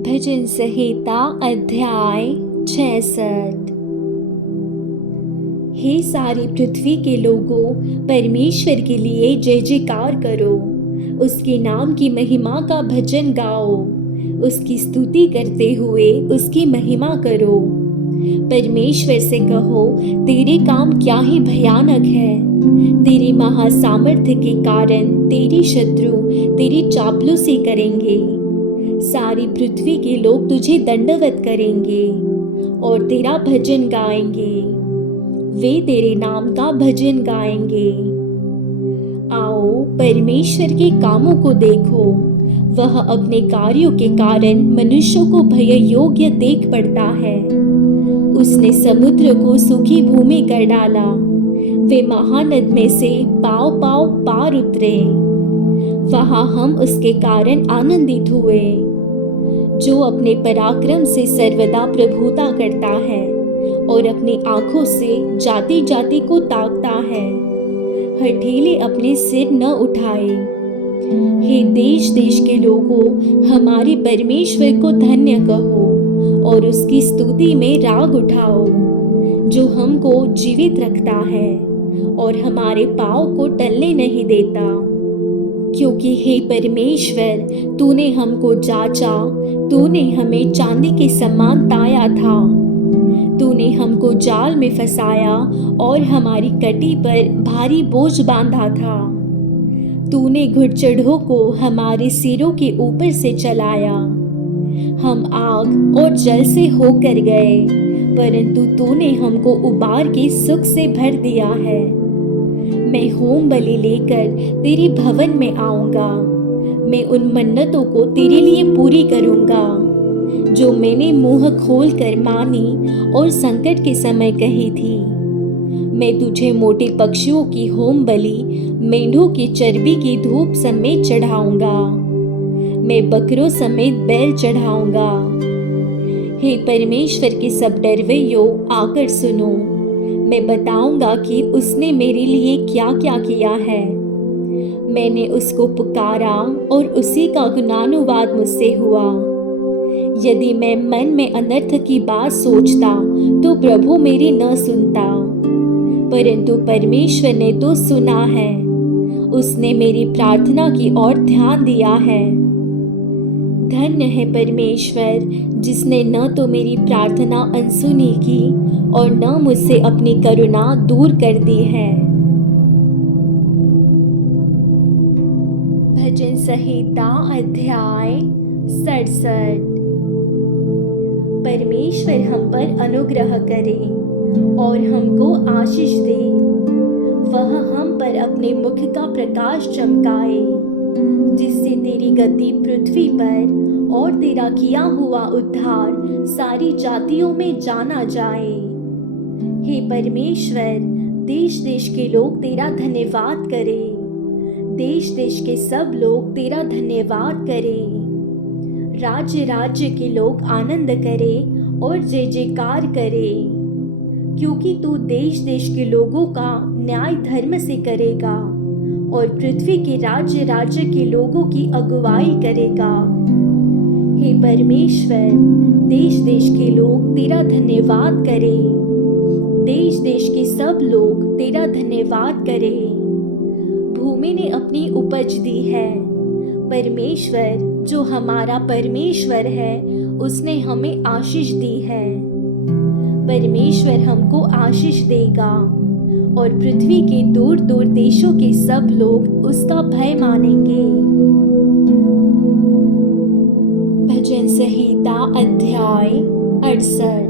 भजन संहिता अध्याय 66। हे सारी पृथ्वी के लोगों, परमेश्वर के लिए जय जयकार करो। उसके नाम की महिमा का भजन गाओ। उसकी स्तुति करते हुए उसकी महिमा करो। परमेश्वर से कहो, तेरे काम क्या ही भयानक है। तेरी महासामर्थ्य के कारण तेरी शत्रु तेरी चापलूसी करेंगे। सारी पृथ्वी के लोग तुझे दंडवत करेंगे और तेरा भजन गाएंगे। वे तेरे नाम का भजन गाएंगे। आओ, परमेश्वर के कामों को देखो। वह अपने कार्यों के कारण मनुष्यों को भय योग्य देख पड़ता है। उसने समुद्र को सूखी भूमि कर डाला। वे महानद में से पाँव पाँव पार उतरे। वहां हम उसके कारण आनंदित हुए। जो अपने पराक्रम से सर्वदा प्रभुता करता है और अपनी आंखों से जाति जाति को ताकता है, हठीले अपने सिर न उठाए। हे देश देश के लोगों, हमारे परमेश्वर को धन्य कहो और उसकी स्तुति में राग उठाओ, जो हमको जीवित रखता है और हमारे पाँव को टलने नहीं देता। क्योंकि हे परमेश्वर, तूने हमको जांचा, तूने हमें चांदी के समान ताया था। तूने हमको जाल में फंसाया और हमारी कटी पर भारी बोझ बांधा था। तूने घुड़चढ़ों को हमारे सिरों के ऊपर से चलाया। हम आग और जल से होकर गए, परंतु तूने हमको उबार के सुख से भर दिया है। मैं होम बलि लेकर तेरे भवन में आऊंगा। मैं उन मन्नतों को तेरे लिए पूरी करूंगा जो मैंने मुंह खोल कर मानी और संकट के समय कही थी। मैं तुझे मोटे पक्षियों की होम बलि, मेंढों की चर्बी की धूप समेत चढ़ाऊंगा। मैं बकरों समेत बैल चढ़ाऊंगा। हे परमेश्वर के सब डरवैयों, आकर सुनो। मैं बताऊंगा कि उसने मेरे लिए क्या क्या किया है। मैंने उसको पुकारा और उसी का गुणानुवाद मुझसे हुआ। यदि मैं मन में अनर्थ की बात सोचता तो प्रभु मेरी न सुनता, परंतु परमेश्वर ने तो सुना है। उसने मेरी प्रार्थना की ओर ध्यान दिया है। धन्य है परमेश्वर, जिसने न तो मेरी प्रार्थना अनसुनी की और न मुझसे अपनी करुणा दूर कर दी है। भजन संहिता अध्याय 67। परमेश्वर हम पर अनुग्रह करे और हमको आशीष दे। वह हम पर अपने मुख का प्रकाश चमकाए, जिससे तेरी गति पृथ्वी पर और तेरा किया हुआ उद्धार सारी जातियों में जाना जाए। हे परमेश्वर, देश देश के लोग तेरा धन्यवाद करें। देश देश के सब लोग तेरा धन्यवाद करें। राज्य राज्य के लोग आनंद करें और जय जयकार करें, क्योंकि तू देश देश के लोगों का न्याय धर्म से करेगा और पृथ्वी के राज्य राज्य के लोगों की अगुवाई करेगा। हे परमेश्वर, देश देश के लोग तेरा धन्यवाद करें। देश देश के सब लोग तेरा धन्यवाद करें। भूमि ने अपनी उपज दी है। परमेश्वर, जो हमारा परमेश्वर है, उसने हमें आशीष दी है। परमेश्वर हमको आशीष देगा और पृथ्वी के दूर दूर देशों के सब लोग उसका भय मानेंगे। भजन संहिता अध्याय 68।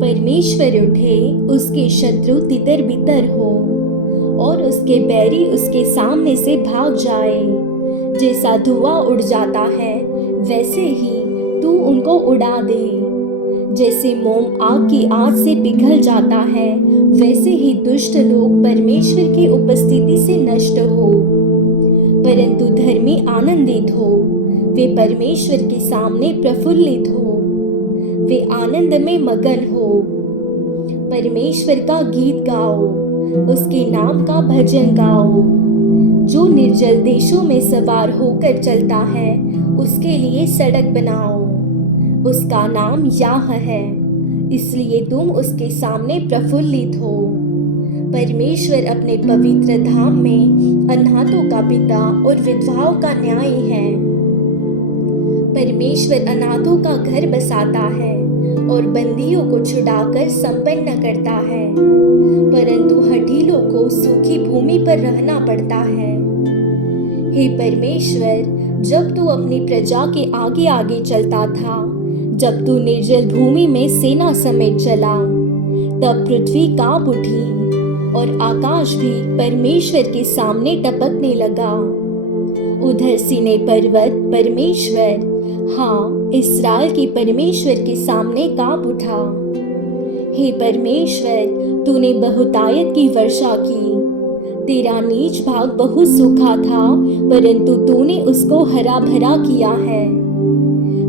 परमेश्वर उठे, उसके शत्रु तितर बितर हो और उसके बैरी उसके सामने से भाग जाए। जैसा धुआं उड़ जाता है, वैसे ही तू उनको उड़ा दे। जैसे मोम आग की आंच से पिघल जाता है, वैसे ही दुष्ट लोग परमेश्वर की उपस्थिति से नष्ट हो। परंतु धर्मी आनंदित हो, वे परमेश्वर के सामने प्रफुल्लित हो। वे आनंद में मगन हो। परमेश्वर का गीत गाओ, उसके नाम का भजन गाओ। जो निर्जल देशों में सवार होकर चलता है उसके लिए सड़क बनाओ। उसका नाम याह है, इसलिए तुम उसके सामने प्रफुल्लित हो। परमेश्वर अपने पवित्र धाम में अनाथों का पिता और विधवाओं का न्यायी है। परमेश्वर अनाथों का घर बसाता है और बंदियों को छुड़ाकर संपन्न करता है, परंतु हठीलों को सूखी भूमि पर रहना पड़ता है। हे परमेश्वर, जब तू अपनी प्रजा के आगे आगे चलता था, जब तू निर्जल भूमि में सेना समेत चला, तब पृथ्वी कांप उठी और आकाश भी परमेश्वर के सामने टपकने लगा। उधर सीनै पर्वत परमेश्वर, हाँ, इस्राएल के परमेश्वर के सामने कांप उठा। हे परमेश्वर, तूने बहुतायत की वर्षा की। तेरा नीच भाग बहुत सूखा था, परंतु तूने उसको हरा भरा किया है।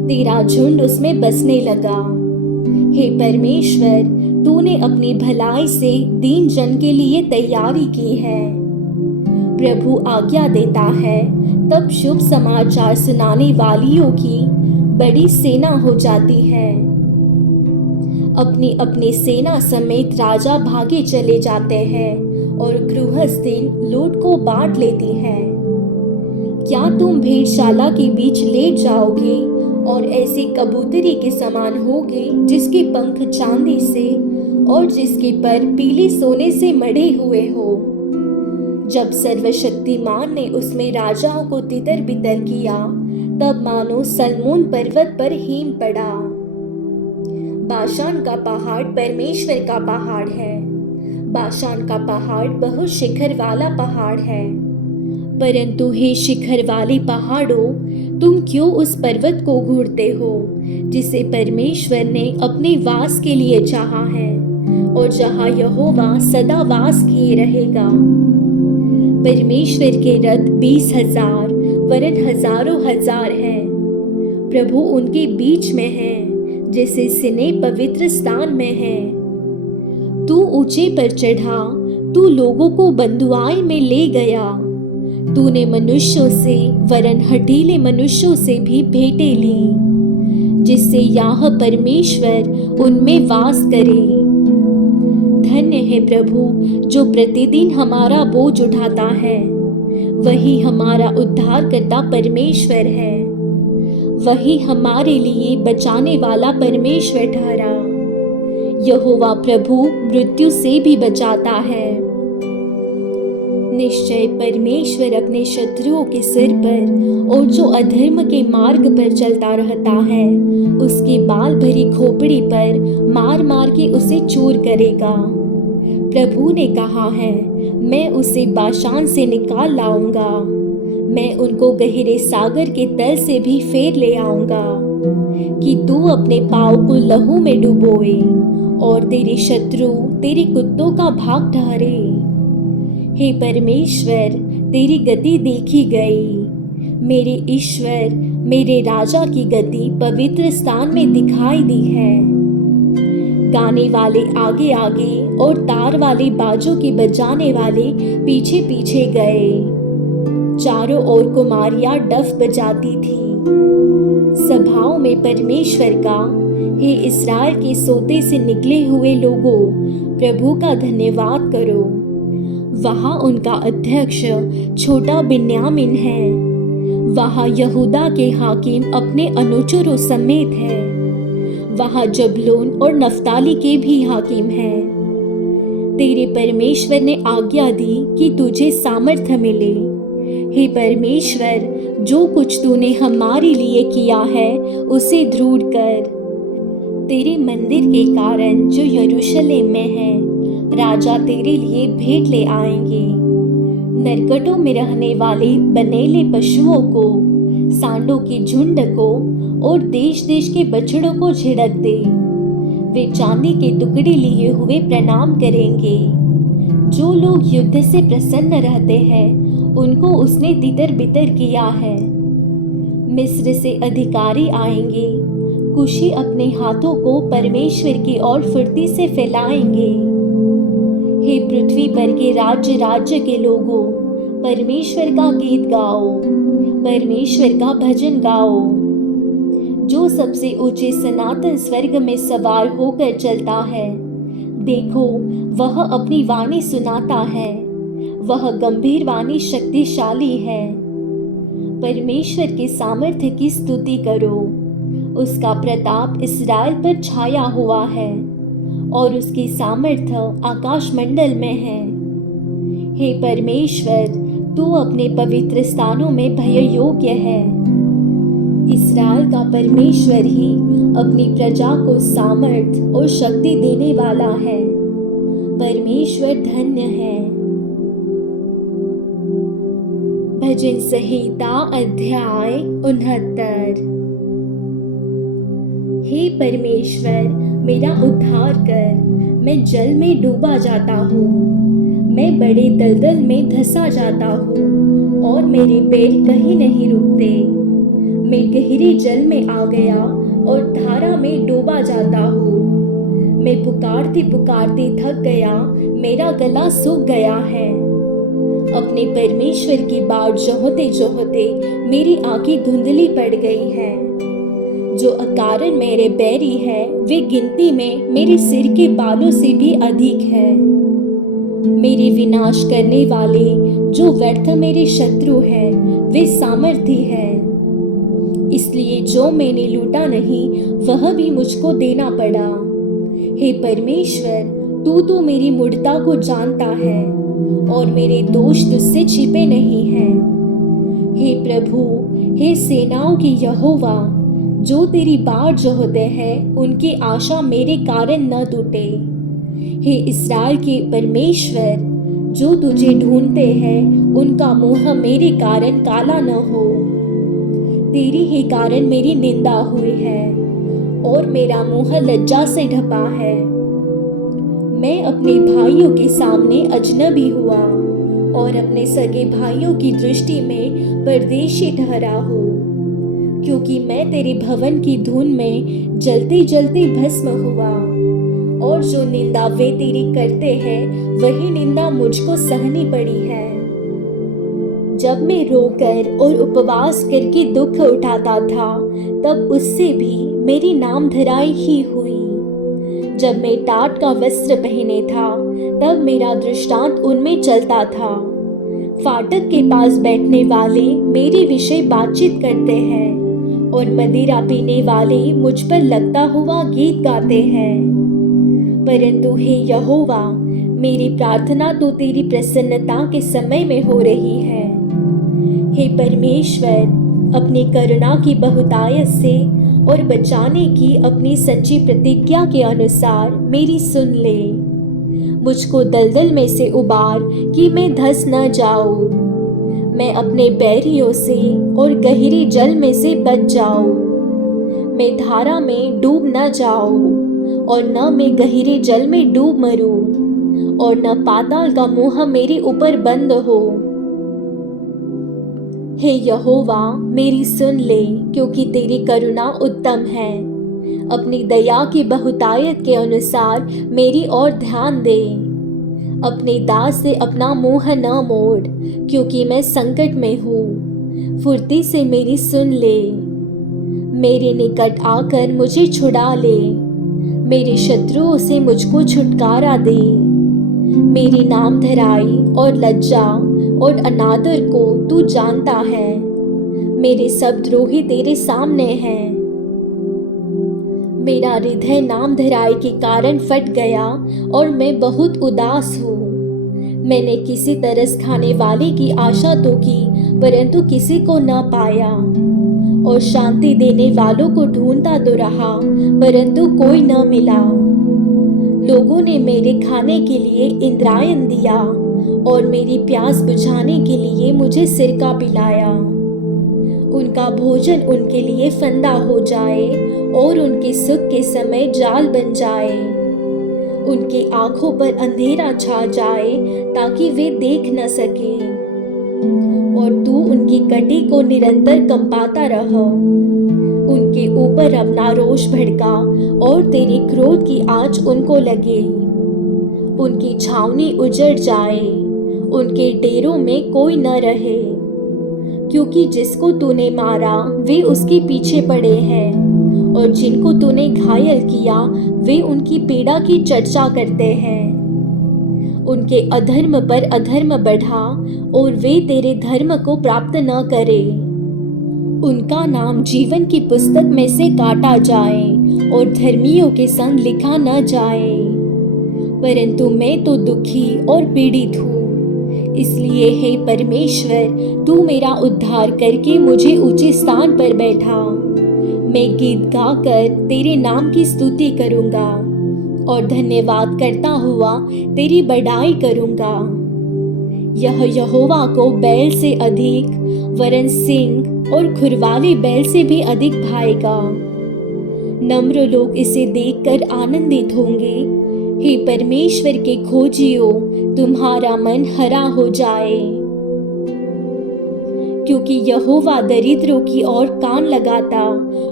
तेरा झुंड उसमें बसने लगा। हे परमेश्वर, तूने अपनी भलाई से दीन जन के लिए तैयारी की है। प्रभु आज्ञा देता है, तब शुभ समाचार सुनाने वालियों की बड़ी सेना हो जाती है। अपनी अपनी सेना समेत राजा भागे चले जाते हैं और गृहस्थीन लूट को बांट लेती है। क्या तुम भेड़शाला के बीच लेट जाओगे और ऐसी कबूतरी के समान होगे जिसके पंख चांदी से और जिसके पर पीले सोने से मढ़े हुए हो? जब सर्वशक्तिमान ने उसमें राजाओं को तितर बितर किया, तब मानो सल्मोन पर्वत पर हिम पड़ा। बाशान का पहाड़ परमेश्वर का पहाड़ है। बाशान का पहाड़ बहुत शिखर वाला पहाड़ है। परंतु हे शिखर वाले पहाड़ों, तुम क्यों उस पर्वत को घूरते हो जिसे परमेश्वर ने अपने वास के लिए चाहा है और जहाँ यहोवा सदा वास किए रहेगा? परमेश्वर के रथ 20,000 वरन हजारों हजार हैं। प्रभु उनके बीच में है, जैसे सिनै पवित्र स्थान में है। तू ऊंचे पर चढ़ा, तू लोगों को बंधुआई में ले गया। तूने मनुष्यों से वरन हठीले मनुष्यों से भी भेंटें ली, जिससे याह परमेश्वर उनमें वास करे। धन्य है प्रभु जो प्रतिदिन हमारा बोझ उठाता है। वही हमारा उद्धारकर्ता परमेश्वर है। वही हमारे लिए बचाने वाला परमेश्वर ठहरा। यहोवा प्रभु मृत्यु से भी बचाता है। निश्चय परमेश्वर अपने शत्रुओं के सिर पर और जो अधर्म के मार्ग पर चलता रहता है, उसकी बाल भरी खोपड़ी पर मार मार के उसे चूर करेगा। प्रभु ने कहा है, मैं उसे बाशान से निकाल लाऊंगा। मैं उनको गहरे सागर के तल से भी फेर ले आऊंगा, कि तू अपने पाँव को लहू में डुबोए और तेरे शत्रु तेरे कुत्तों का भाग ठहरे। हे परमेश्वर, तेरी गति देखी गई। मेरे ईश्वर, मेरे राजा की गति पवित्र स्थान में दिखाई दी है। गाने वाले आगे आगे और तार वाले बाजों के बजाने वाले पीछे पीछे गए। चारों ओर कुमारियां डफ बजाती थी। सभाओं में परमेश्वर का, हे इस्राएल के सोते से निकले हुए लोगों, प्रभु का धन्यवाद करो। वहाँ उनका अध्यक्ष छोटा बिन्यामीन है। वहाँ यहूदा के हाकिम अपने अनुचरों समेत है। वहाँ जबूलून और नफ्ताली के भी हाकिम हैं। तेरे परमेश्वर ने आज्ञा दी कि तुझे सामर्थ्य मिले। हे परमेश्वर, जो कुछ तूने हमारे लिए किया है उसे दृढ़ कर। तेरे मंदिर के कारण जो यरूशलेम में है, राजा तेरे लिए भेंट ले आएंगे। नरकटों में रहने वाले बनेले पशुओं को, सांडों की झुंड को और देश देश के बछड़ों को झिड़क दे। वे चांदी के टुकड़े लिए हुए प्रणाम करेंगे। जो लोग युद्ध से प्रसन्न रहते हैं, उनको उसने तितर बितर किया है। मिस्र से अधिकारी आएंगे। कुशी अपने हाथों को परमेश्वर की ओर फुर्ती से फैलाएंगे। हे पृथ्वी पर के राज्य राज्य के लोगों, परमेश्वर का गीत गाओ, परमेश्वर का भजन गाओ। जो सबसे ऊंचे सनातन स्वर्ग में सवार होकर चलता है, देखो वह अपनी वाणी सुनाता है, वह गंभीर वाणी शक्तिशाली है। परमेश्वर के सामर्थ्य की स्तुति करो, उसका प्रताप इस्राएल पर छाया हुआ है और उसकी सामर्थ्य आकाश मंडल में है। हे परमेश्वर, तू अपने पवित्र स्थानों में भय योग्य है। इस्राएल का परमेश्वर ही अपनी प्रजा को सामर्थ्य और शक्ति देने वाला है। परमेश्वर धन्य है। भजन संहिता अध्याय 69। हे परमेश्वर, मेरा उद्धार कर। मैं जल में डूबा जाता हूँ, मैं बड़े दलदल में धंसा जाता हूँ और मेरे पैर कहीं नहीं रुकते। मैं गहरे जल में आ गया और धारा में डूबा जाता हूँ। मैं पुकारते पुकारते थक गया, मेरा गला सूख गया है। अपने परमेश्वर की बाट जोहते जोहते मेरी आंखें धुंधली पड़ गई है। जो अकारण मेरे बैरी है, वे गिनती में मेरे सिर के बालों से भी अधिक है। मेरे विनाश करने वाले जो व्यर्थ मेरे शत्रु है, वे सामर्थी है। इसलिए जो मैंने लूटा नहीं, वह भी मुझको देना पड़ा। हे परमेश्वर, तू तो मेरी मूढ़ता को जानता है और मेरे दोष तुझसे छिपे नहीं हैं। हे प्रभु, हे सेनाओं की यहोवा, जो तेरी बाट जोहते हैं, उनकी आशा मेरे कारण न टूटे। हे इस्राएल के परमेश्वर, जो तुझे ढूंढते हैं, उनका मुंह मेरे कारण काला न हो। तेरी ही कारण मेरी निंदा हुई है और मेरा मुंह लज्जा से ढपा है। मैं अपने भाइयों के सामने अजनबी हुआ और अपने सगे भाइयों की दृष्टि में परदेशी ठहरा हूँ, क्योंकि मैं तेरे भवन की धूल में जलते जलते भस्म हुआ और जो निंदा वे तेरी करते हैं, वही निंदा मुझको सहनी पड़ी है। जब मैं रोकर और उपवास करके दुख उठाता था, तब उससे भी मेरी नामधराई ही हुई। जब मैं टाट का वस्त्र पहने था, तब मेरा दृष्टांत उनमें चलता था। फाटक के पास बैठने वाले मेरे विषय बातचीत करते हैं और मदिरा पीने वाले मुझ पर लगता हुआ गीत गाते हैं। परंतु हे यहोवा, मेरी प्रार्थना तो तेरी प्रसन्नता के समय में हो रही है। हे परमेश्वर, अपनी करुणा की बहुतायत से और बचाने की अपनी सच्ची प्रतिज्ञा के अनुसार मेरी सुन ले। मुझको दलदल में से उबार कि मैं धंस न जाऊं। मैं अपने बैरियों से और गहरे जल में से बच जाऊं। मैं धारा में डूब न जाऊं और न मैं गहरे जल में डूब मरूं और न पाताल का मुंह मेरे ऊपर बंद हो। हे यहोवा, मेरी सुन ले, क्योंकि तेरी करुणा उत्तम है। अपनी दया की बहुतायत के अनुसार मेरी ओर ध्यान दे। अपने दास से अपना मुंह न मोड़, क्योंकि मैं संकट में हूँ। फुर्ती से मेरी सुन ले। मेरे निकट आकर मुझे छुड़ा ले। मेरे शत्रुओं से मुझको छुटकारा दे। मेरी नामधराई और लज्जा और अनादर को तू जानता है। मेरे सब द्रोही तेरे सामने हैं। मेरा हृदय नामधराई के कारण फट गया और मैं बहुत उदास हूँ। मैंने किसी तरस खाने वाले की आशा तो की, परंतु किसी को न पाया, और शांति देने वालों को ढूंढता तो रहा, परंतु कोई न मिला। लोगों ने मेरे खाने के लिए इंद्रायण दिया और मेरी प्यास बुझाने के लिए मुझे सिरका पिलाया। उनका भोजन उनके लिए फंदा हो जाए और उनके सुख के समय जाल बन जाए। उनकी आंखों पर अंधेरा छा जाए ताकि वे देख न सके, और तू उनकी कटी को निरंतर कंपाता रह। उनके ऊपर अपना रोष भड़का और तेरी क्रोध की आँच उनको लगे। उनकी छावनी उजड़ जाए उनके डेरों में कोई न रहे, क्योंकि जिसको तूने मारा वे उसके पीछे पड़े हैं, और जिनको तूने घायल किया वे उनकी पीड़ा की चर्चा करते हैं। उनके अधर्म पर अधर्म बढ़ा, और वे तेरे धर्म को प्राप्त न करें। उनका नाम जीवन की पुस्तक में से काटा जाए, और धर्मियों के संग लिखा न जाए। परंतु मैं तो दुखी और पीड़ित हूँ, इसलिए हे परमेश्वर, तू मेरा उद्धार करके मुझे ऊंचे स्थान पर बैठा। मैं गीत गाकर तेरे नाम की स्तुति करूँगा, और धन्यवाद करता हुआ तेरी बड़ाई करूँगा। यह यहोवा को बैल से अधिक, वरन सींग और खुरवाले बैल से भी अधिक भाएगा। नम्र लोग इसे देखकर आनंदित होंगे। हे परमेश्वर के खोजियों, तुम्हारा मन हरा हो जाए, क्योंकि यहोवा दरिद्रों की ओर कान लगाता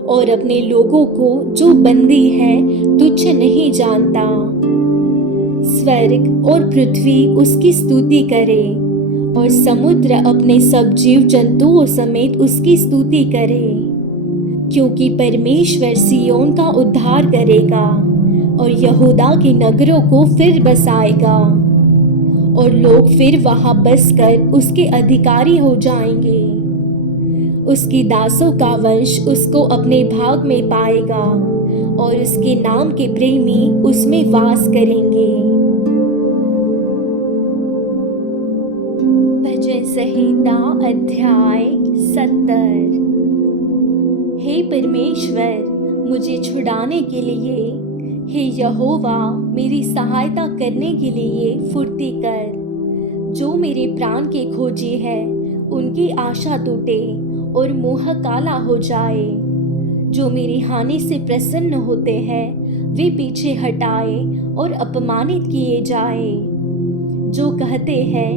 और अपने लोगों को जो बंदी है तुच्छ नहीं जानता। स्वर्ग और पृथ्वी उसकी स्तुति करे, और समुद्र अपने सब जीव जंतुओं समेत उसकी स्तुति करे, क्योंकि परमेश्वर सिय्योन का उद्धार करेगा और यहूदा के नगरों को फिर बसाएगा, और लोग फिर वहां बसकर उसके अधिकारी हो जाएंगे। उसकी दासों का वंश उसको अपने भाग में पाएगा, और उसके नाम के प्रेमी उसमें वास करेंगे। भजन संहिता अध्याय 70। हे परमेश्वर, मुझे छुड़ाने के लिए, हे यहोवा, मेरी सहायता करने के लिए फुर्ती कर। जो मेरे प्राण के खोजी है उनकी आशा टूटे और मुंह काला हो जाए। जो मेरी हानि से प्रसन्न होते हैं वे पीछे हटाए और अपमानित किए जाए। जो कहते हैं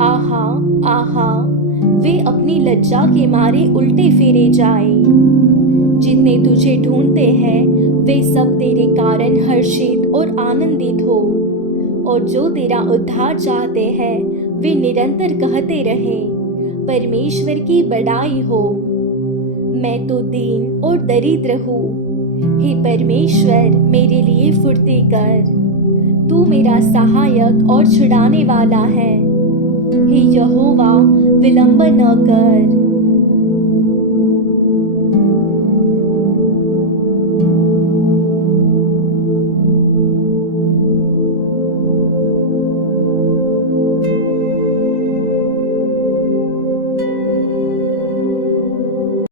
आहा आहा, वे अपनी लज्जा के मारे उल्टे फेरे जाए। जितने तुझे ढूंढते हैं वे सब तेरे कारण हर्षित और आनंदित हो, और जो तेरा उद्धार चाहते हैं वे निरंतर कहते रहे, परमेश्वर की बड़ाई हो। मैं तो दीन और दरिद्र हूँ, हे परमेश्वर, मेरे लिए फुर्ती कर। तू मेरा सहायक और छुड़ाने वाला है। हे यहोवा, विलंब न कर।